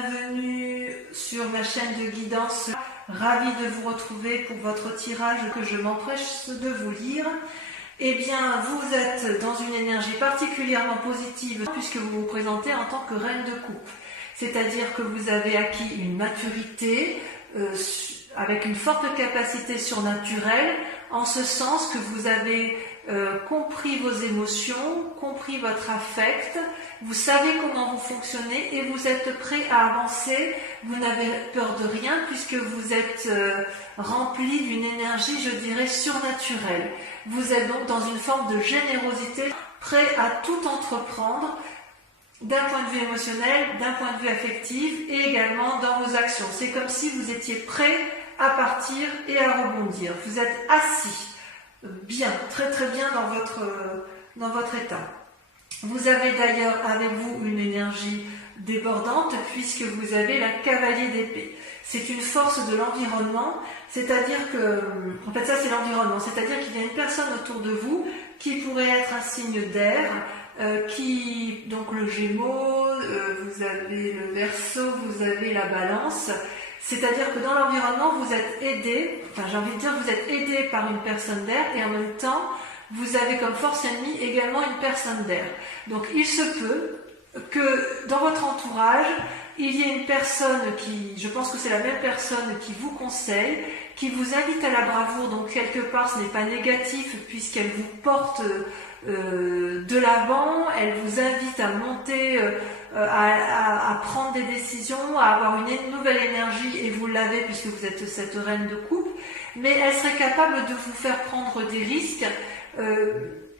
bienvenue sur ma chaîne de guidance. Ravie de vous retrouver pour votre tirage que je m'empresse de vous lire. Eh bien, vous êtes dans une énergie particulièrement positive puisque vous vous présentez en tant que reine de coupe. C'est-à-dire que vous avez acquis une maturité avec une forte capacité surnaturelle, en ce sens que vous avez compris vos émotions, compris votre affect, vous savez comment vous fonctionnez et vous êtes prêt à avancer, vous n'avez peur de rien puisque vous êtes rempli d'une énergie, je dirais, surnaturelle. Vous êtes donc dans une forme de générosité, prêt à tout entreprendre, d'un point de vue émotionnel, d'un point de vue affectif et également dans vos actions. C'est comme si vous étiez prêt à partir et à rebondir. Vous êtes assis, bien, très très bien dans votre état. Vous avez d'ailleurs avec vous une énergie débordante puisque vous avez la cavalier d'épée. C'est une force de l'environnement, c'est-à-dire que, en fait ça c'est l'environnement, c'est-à-dire qu'il y a une personne autour de vous qui pourrait être un signe d'air, donc le Gémeaux, vous avez le Verseau, vous avez la Balance. C'est-à-dire que dans l'environnement, vous êtes aidé, j'ai envie de dire, vous êtes aidé par une personne d'air et en même temps, vous avez comme force ennemie également une personne d'air. Donc il se peut que dans votre entourage, il y ait une personne qui, je pense que c'est la même personne qui vous conseille, qui vous invite à la bravoure, donc quelque part ce n'est pas négatif puisqu'elle vous porte de l'avant, elle vous invite à monter, à prendre des décisions, à avoir une nouvelle énergie, et vous l'avez puisque vous êtes cette reine de coupe, mais elle serait capable de vous faire prendre des risques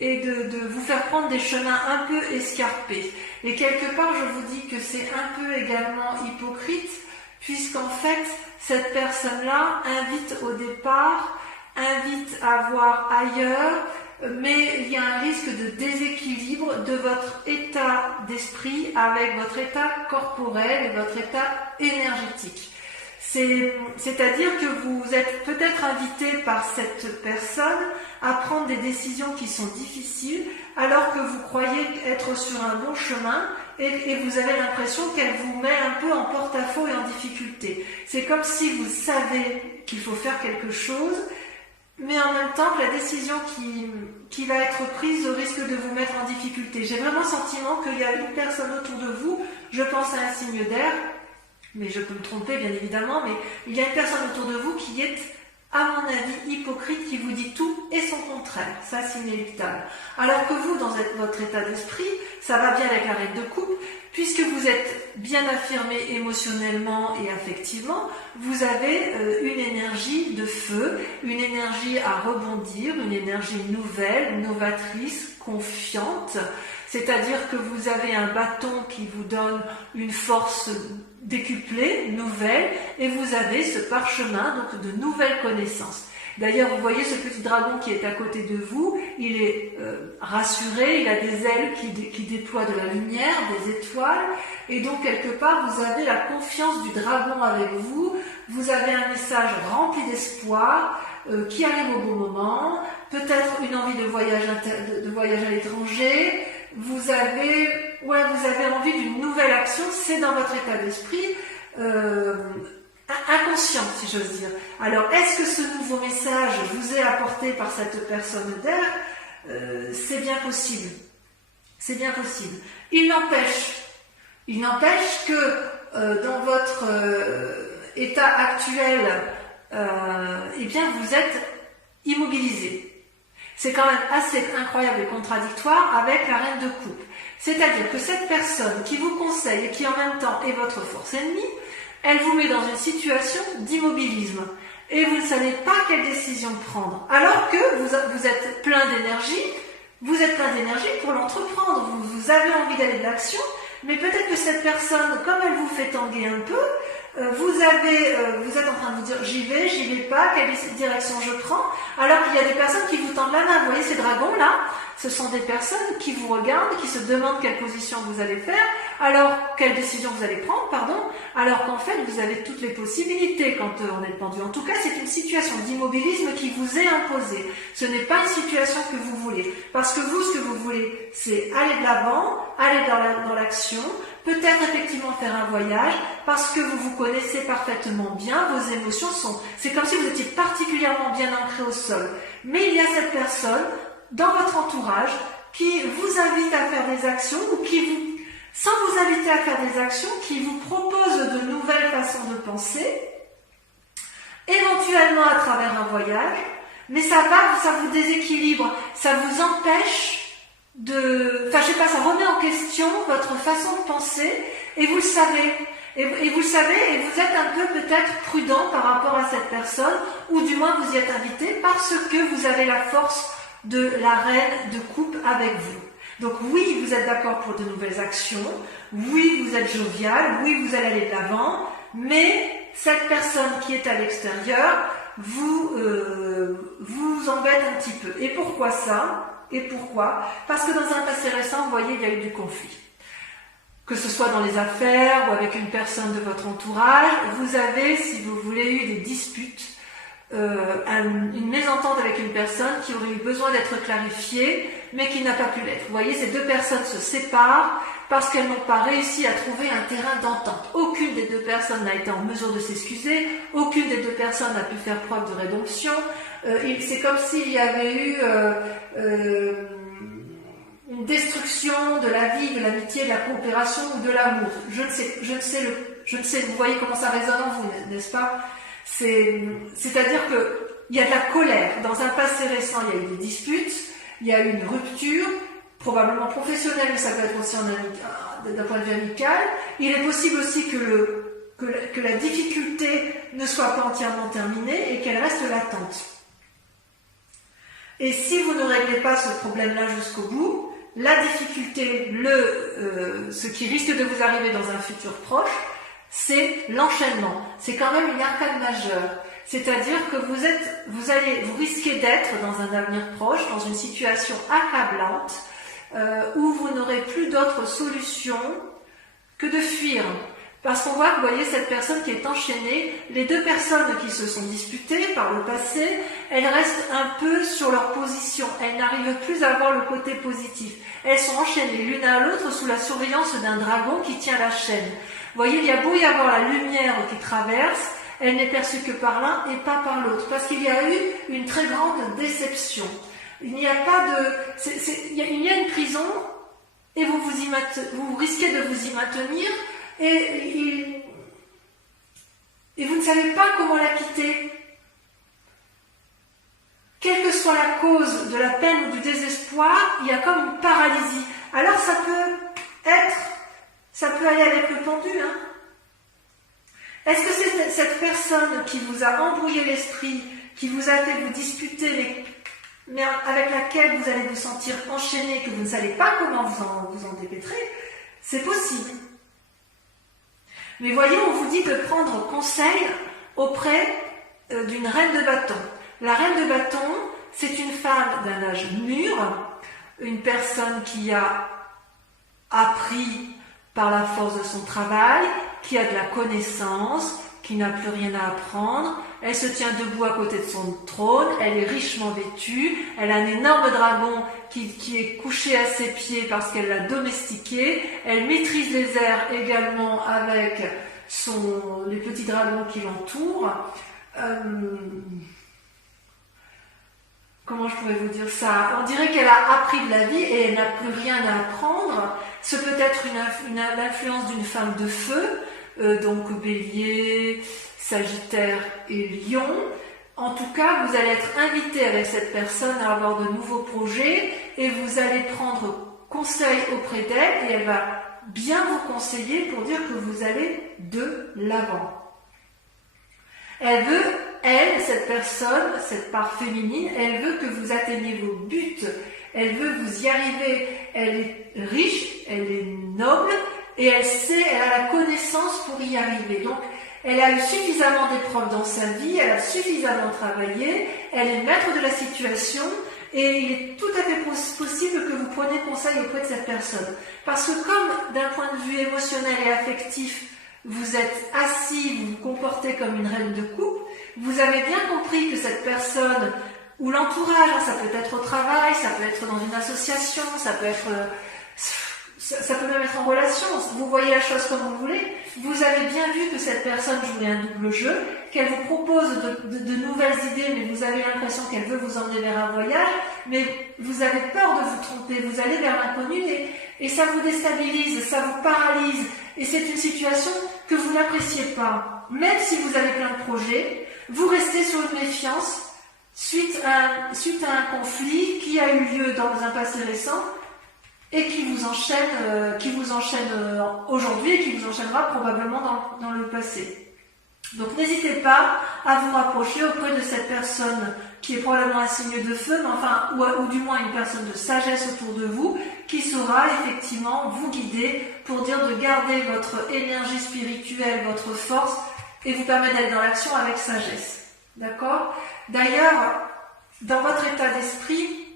et de vous faire prendre des chemins un peu escarpés. Et quelque part, je vous dis que c'est un peu également hypocrite, puisqu'en fait, cette personne-là invite au départ, invite à voir ailleurs, mais il y a un risque de déséquilibre de votre état d'esprit avec votre état corporel et votre état énergétique. C'est-à-dire que vous êtes peut-être invité par cette personne à prendre des décisions qui sont difficiles alors que vous croyez être sur un bon chemin et vous avez l'impression qu'elle vous met un peu en porte-à-faux et en difficulté. C'est comme si vous savez qu'il faut faire quelque chose, mais en même temps que la décision qui va être prise risque de vous mettre en difficulté. J'ai vraiment le sentiment qu'il y a une personne autour de vous, je pense à un signe d'air, mais je peux me tromper bien évidemment, mais il y a une personne autour de vous qui est, à mon avis, hypocrite, qui vous dit tout et son contraire. Ça, c'est inéluctable. Alors que vous, dans votre état d'esprit, ça va bien avec la reine de coupe, puisque vous êtes bien affirmé émotionnellement et affectivement, vous avez une énergie de feu, une énergie à rebondir, une énergie nouvelle, novatrice, confiante, c'est-à-dire que vous avez un bâton qui vous donne une force décuplée, nouvelle, et vous avez ce parchemin donc de nouvelles connaissances. D'ailleurs, vous voyez ce petit dragon qui est à côté de vous, il est rassuré, il a des ailes qui déploient de la lumière, des étoiles, et donc quelque part vous avez la confiance du dragon avec vous, vous avez un message rempli d'espoir qui arrive au bon moment, peut-être une envie de voyage à l'étranger, vous avez envie d'une nouvelle action, c'est dans votre état d'esprit inconscient, si j'ose dire. Alors, est-ce que ce nouveau message vous est apporté par cette personne d'air? C'est bien possible. C'est bien possible. Il n'empêche que dans votre état actuel, eh bien, vous êtes immobilisé. C'est quand même assez incroyable et contradictoire avec la reine de coupe. C'est-à-dire que cette personne qui vous conseille et qui en même temps est votre force ennemie, elle vous met dans une situation d'immobilisme. Et vous ne savez pas quelle décision prendre. Alors que vous êtes plein d'énergie, pour l'entreprendre. Vous avez envie d'aller de l'action, mais peut-être que cette personne, comme elle vous fait tanguer un peu, vous êtes en train de vous dire j'y vais pas, quelle direction je prends, alors qu'il y a des personnes qui vous tendent la main. Vous voyez ces dragons là, ce sont des personnes qui vous regardent, qui se demandent quelle position vous allez faire, Alors, quelle décision vous allez prendre, pardon, alors qu'en fait, vous avez toutes les possibilités quand on est pendu. En tout cas, c'est une situation d'immobilisme qui vous est imposée. Ce n'est pas une situation que vous voulez. Parce que vous, ce que vous voulez, c'est aller de l'avant, aller dans l'action, peut-être effectivement faire un voyage, parce que vous vous connaissez parfaitement bien, vos émotions sont... C'est comme si vous étiez particulièrement bien ancré au sol. Mais il y a cette personne, dans votre entourage, qui vous invite à faire des actions, ou qui vous, sans vous inviter à faire des actions, qui vous propose de nouvelles façons de penser, éventuellement à travers un voyage, mais ça vous déséquilibre, ça vous empêche enfin, je sais pas, ça remet en question votre façon de penser, et vous le savez. Et vous le savez, et vous êtes un peu peut-être prudent par rapport à cette personne, ou du moins vous y êtes invité parce que vous avez la force de la reine de coupe avec vous. Donc oui, vous êtes d'accord pour de nouvelles actions, oui, vous êtes jovial, oui, vous allez aller de l'avant, mais cette personne qui est à l'extérieur vous embête un petit peu. Et pourquoi ça ? Et pourquoi ? Parce que dans un passé récent, vous voyez, il y a eu du conflit. Que ce soit dans les affaires ou avec une personne de votre entourage, vous avez, si vous voulez, eu des disputes, une mésentente avec une personne qui aurait eu besoin d'être clarifiée, mais qui n'a pas pu l'être. Vous voyez, ces deux personnes se séparent parce qu'elles n'ont pas réussi à trouver un terrain d'entente. Aucune des deux personnes n'a été en mesure de s'excuser, aucune des deux personnes n'a pu faire preuve de rédemption. C'est comme s'il y avait eu une destruction de la vie, de l'amitié, de la coopération ou de l'amour. Je ne sais, vous voyez comment ça résonne en vous, n'est-ce pas ? C'est-à-dire que il y a de la colère. Dans un passé récent, il y a eu des disputes, il y a eu une rupture, probablement professionnelle, mais ça peut être aussi d'un point de vue amical. Il est possible aussi que la difficulté ne soit pas entièrement terminée et qu'elle reste latente. Et si vous ne réglez pas ce problème-là jusqu'au bout, la difficulté, ce qui risque de vous arriver dans un futur proche, c'est l'enchaînement. C'est quand même une arcade majeure. C'est-à-dire que vous risquez d'être dans un avenir proche, dans une situation accablante, où vous n'aurez plus d'autre solution que de fuir. Parce qu'on voit que, vous voyez, cette personne qui est enchaînée, les deux personnes qui se sont disputées par le passé, elles restent un peu sur leur position. Elles n'arrivent plus à voir le côté positif. Elles sont enchaînées l'une à l'autre sous la surveillance d'un dragon qui tient la chaîne. Vous voyez, il y a beau y avoir la lumière qui traverse, elle n'est perçue que par l'un et pas par l'autre. Parce qu'il y a eu une très grande déception. Il n'y a pas de... il y a une prison et vous risquez de vous y maintenir et vous ne savez pas comment la quitter. Quelle que soit la cause de la peine ou du désespoir, il y a comme une paralysie. Alors ça peut aller avec le pendu, hein. Est-ce que c'est cette personne qui vous a embrouillé l'esprit, qui vous a fait vous disputer, mais avec laquelle vous allez vous sentir enchaîné, que vous ne savez pas comment vous en dépêtrer? C'est possible. Mais voyez, on vous dit de prendre conseil auprès d'une reine de bâton. La reine de bâton, c'est une femme d'un âge mûr, une personne qui a appris par la force de son travail, qui a de la connaissance, qui n'a plus rien à apprendre. Elle se tient debout à côté de son trône, elle est richement vêtue, elle a un énorme dragon qui est couché à ses pieds parce qu'elle l'a domestiqué. Elle maîtrise les airs également avec les petits dragons qui l'entourent. Comment je pourrais vous dire ça? On dirait qu'elle a appris de la vie et elle n'a plus rien à apprendre. Ce peut être l'influence d'une femme de feu, donc Bélier, Sagittaire et Lion. En tout cas, vous allez être invité avec cette personne à avoir de nouveaux projets et vous allez prendre conseil auprès d'elle et elle va bien vous conseiller pour dire que vous allez de l'avant. Cette personne, cette part féminine, elle veut que vous atteigniez vos buts, elle veut vous y arriver, elle est riche, elle est noble et elle a la connaissance pour y arriver. Donc, elle a eu suffisamment d'épreuves dans sa vie, elle a suffisamment travaillé, elle est maître de la situation et il est tout à fait possible que vous preniez conseil auprès de cette personne. Parce que comme d'un point de vue émotionnel et affectif, vous êtes assis, vous vous comportez comme une reine de coupe, vous avez bien compris que cette personne, ou l'entourage, ça peut être au travail, ça peut être dans une association, ça peut même être en relation, vous voyez la chose comme vous voulez, vous avez bien vu que cette personne jouait un double jeu, qu'elle vous propose de nouvelles idées, mais vous avez l'impression qu'elle veut vous emmener vers un voyage, mais vous avez peur de vous tromper, vous allez vers l'inconnu et ça vous déstabilise, ça vous paralyse, et c'est une situation que vous n'appréciez pas. Même si vous avez plein de projets, vous restez sur une méfiance suite à un conflit qui a eu lieu dans un passé récent, et qui vous enchaîne aujourd'hui et qui vous enchaînera probablement dans le passé. Donc n'hésitez pas à vous rapprocher auprès de cette personne qui est probablement un signe de feu, mais enfin, ou du moins une personne de sagesse autour de vous, qui saura effectivement vous guider pour dire de garder votre énergie spirituelle, votre force, et vous permettre d'aller dans l'action avec sagesse. D'accord ? D'ailleurs, dans votre état d'esprit,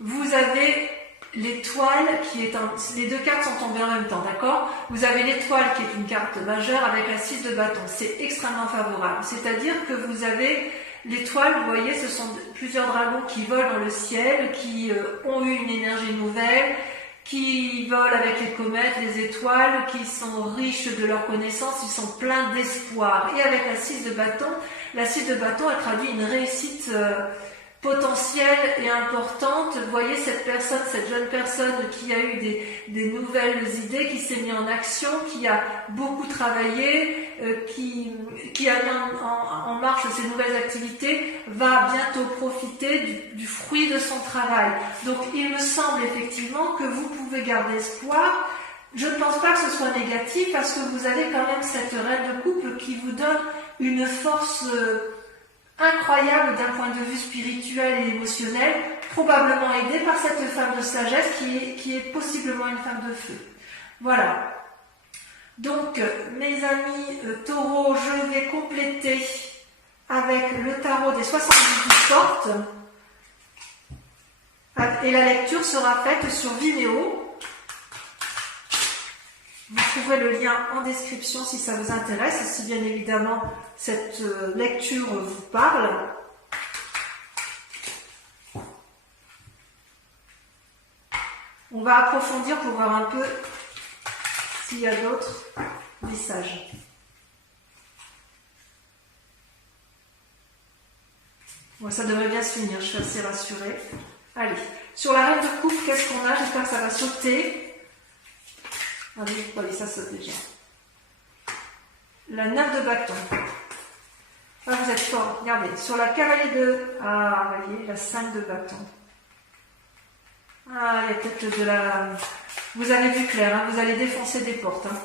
vous avez l'étoile qui est les deux cartes sont tombées en même temps, d'accord? Vous avez l'étoile qui est une carte majeure avec la 6 de bâton. C'est extrêmement favorable. C'est-à-dire que vous avez l'étoile, vous voyez, ce sont plusieurs dragons qui volent dans le ciel, qui ont eu une énergie nouvelle, qui volent avec les comètes, les étoiles, qui sont riches de leurs connaissances, ils sont pleins d'espoir. Et avec la 6 de bâton, elle traduit une réussite potentielle et importante. Vous voyez cette jeune personne qui a eu des nouvelles idées, qui s'est mise en action, qui a beaucoup travaillé, qui a mis en marche ces nouvelles activités, va bientôt profiter du fruit de son travail. Donc il me semble effectivement que vous pouvez garder espoir. Je ne pense pas que ce soit négatif parce que vous avez quand même cette reine de coupe qui vous donne une force incroyable d'un point de vue spirituel et émotionnel, probablement aidée par cette femme de sagesse qui est possiblement une femme de feu. Voilà. Donc, mes amis taureaux, je vais compléter avec le tarot des 78 portes. Et la lecture sera faite sur Vimeo. Vous trouverez le lien en description si ça vous intéresse, si bien évidemment cette lecture vous parle. On va approfondir pour voir un peu s'il y a d'autres messages. Bon, ça devrait bien se finir, je suis assez rassurée. Allez, sur la reine de coupe, qu'est-ce qu'on a? J'espère que ça va sauter. Allez, ça saute déjà. La 9 de bâton. Ah, vous êtes fort. Regardez. Sur la cavalier de... Ah, vous voyez, la 5 de bâton. Ah, il y a peut-être de la... Vous avez vu clair, hein, vous allez défoncer des portes. Hein.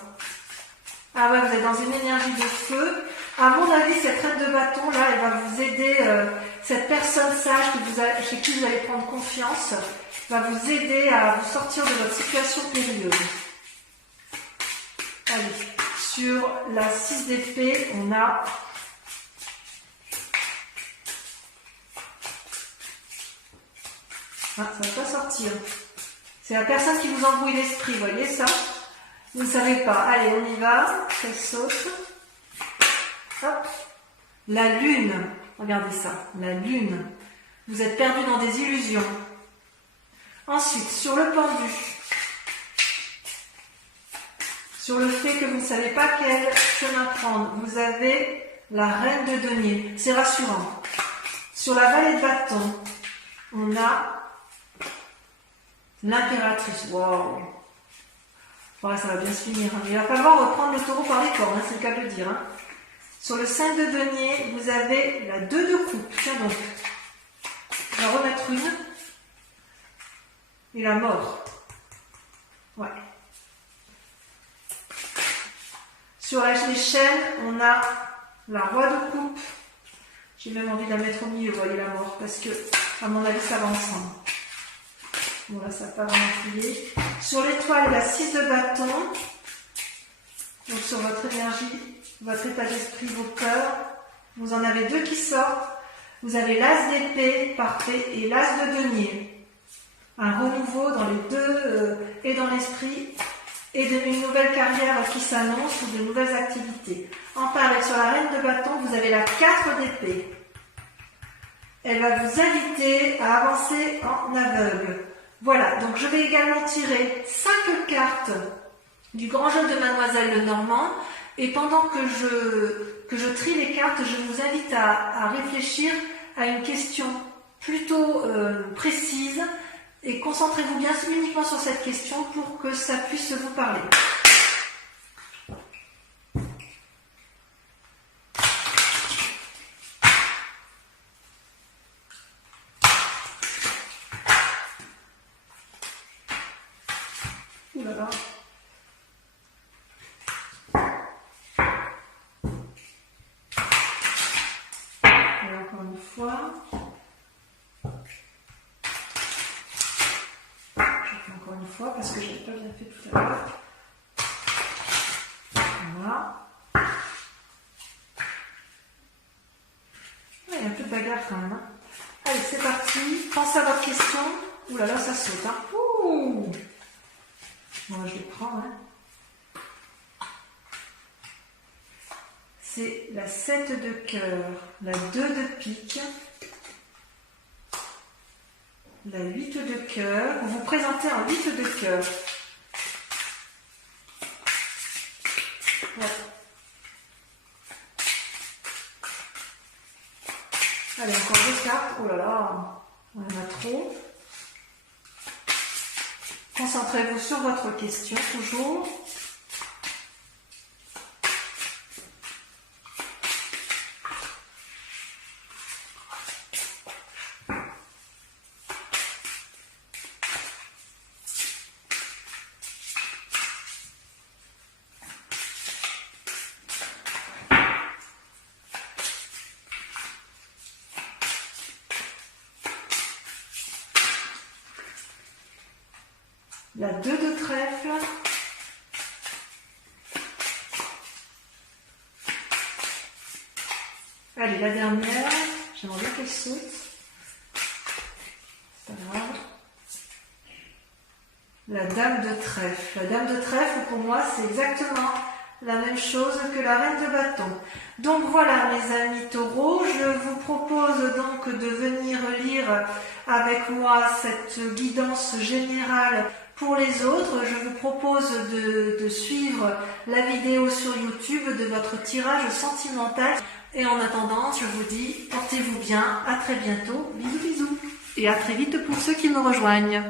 Ah ouais, vous êtes dans une énergie de feu. À mon avis, cette reine de bâton, là, elle va vous aider. Cette personne sage chez qui vous allez prendre confiance va vous aider à vous sortir de votre situation périlleuse. Allez, sur la 6 d'épée, on a ça ne va pas sortir. C'est la personne qui vous embrouille l'esprit, vous voyez ça? Vous ne savez pas. Allez, on y va. Ça saute. Hop. La lune. Regardez ça. La lune. Vous êtes perdu dans des illusions. Ensuite, sur le pendu. Sur le fait que vous ne savez pas quel chemin prendre, vous avez la reine de denier. C'est rassurant. Sur la vallée de bâton, on a l'impératrice. Wow. Voilà, ça va bien se finir. Il va falloir reprendre le taureau par les cornes, c'est le cas de le dire. Sur le 5 de denier, vous avez la 2 de coupe. Tiens donc. Je vais en remettre une. Et la mort. Ouais. Sur les chaînes, on a la roi de coupe. J'ai même envie de la mettre au milieu, vous voyez la mort, parce que, à mon avis, ça va ensemble. Bon, là, ça n'a pas vraiment plié. Sur l'étoile, la 6 de bâton. Donc, sur votre énergie, votre état d'esprit, vos peurs. Vous en avez deux qui sortent. Vous avez l'as d'épée, parfait, et l'as de denier. Un renouveau dans les deux et dans l'esprit, et une nouvelle carrière qui s'annonce ou de nouvelles activités. En parallèle, sur la reine de bâton, vous avez la 4 d'épée. Elle va vous inviter à avancer en aveugle. Voilà, donc je vais également tirer 5 cartes du grand jeu de Mademoiselle Lenormand. Et pendant que je trie les cartes, je vous invite à réfléchir à une question plutôt précise. Et concentrez-vous bien uniquement sur cette question pour que ça puisse vous parler. Ouh là là. Et encore une fois. Encore une fois, parce que je n'ai pas bien fait tout à l'heure. Voilà. Il y a un peu de bagarre quand même. Hein. Allez, c'est parti. Pensez à votre question. Ouh là là, ça saute. Hein. Ouh. Bon, je les prends. Hein. C'est la 7 de cœur, la 2 de pique, la 8 de cœur. Vous vous présentez en 8 de cœur. Ouais. Allez, encore 2 cartes. Oh là là, on en a trop. Concentrez-vous sur votre question, toujours. La 2 de trèfle, allez, la dernière, j'aimerais bien qu'elle saute, c'est pas grave. La dame de trèfle. La dame de trèfle, pour moi, c'est exactement la même chose que la reine de bâton. Donc voilà, mes amis taureaux, je vous propose donc de venir lire avec moi cette guidance générale pour les autres. Je vous propose de suivre la vidéo sur YouTube de votre tirage sentimental. Et en attendant, je vous dis, portez-vous bien, à très bientôt, bisous bisous. Et à très vite pour ceux qui me rejoignent.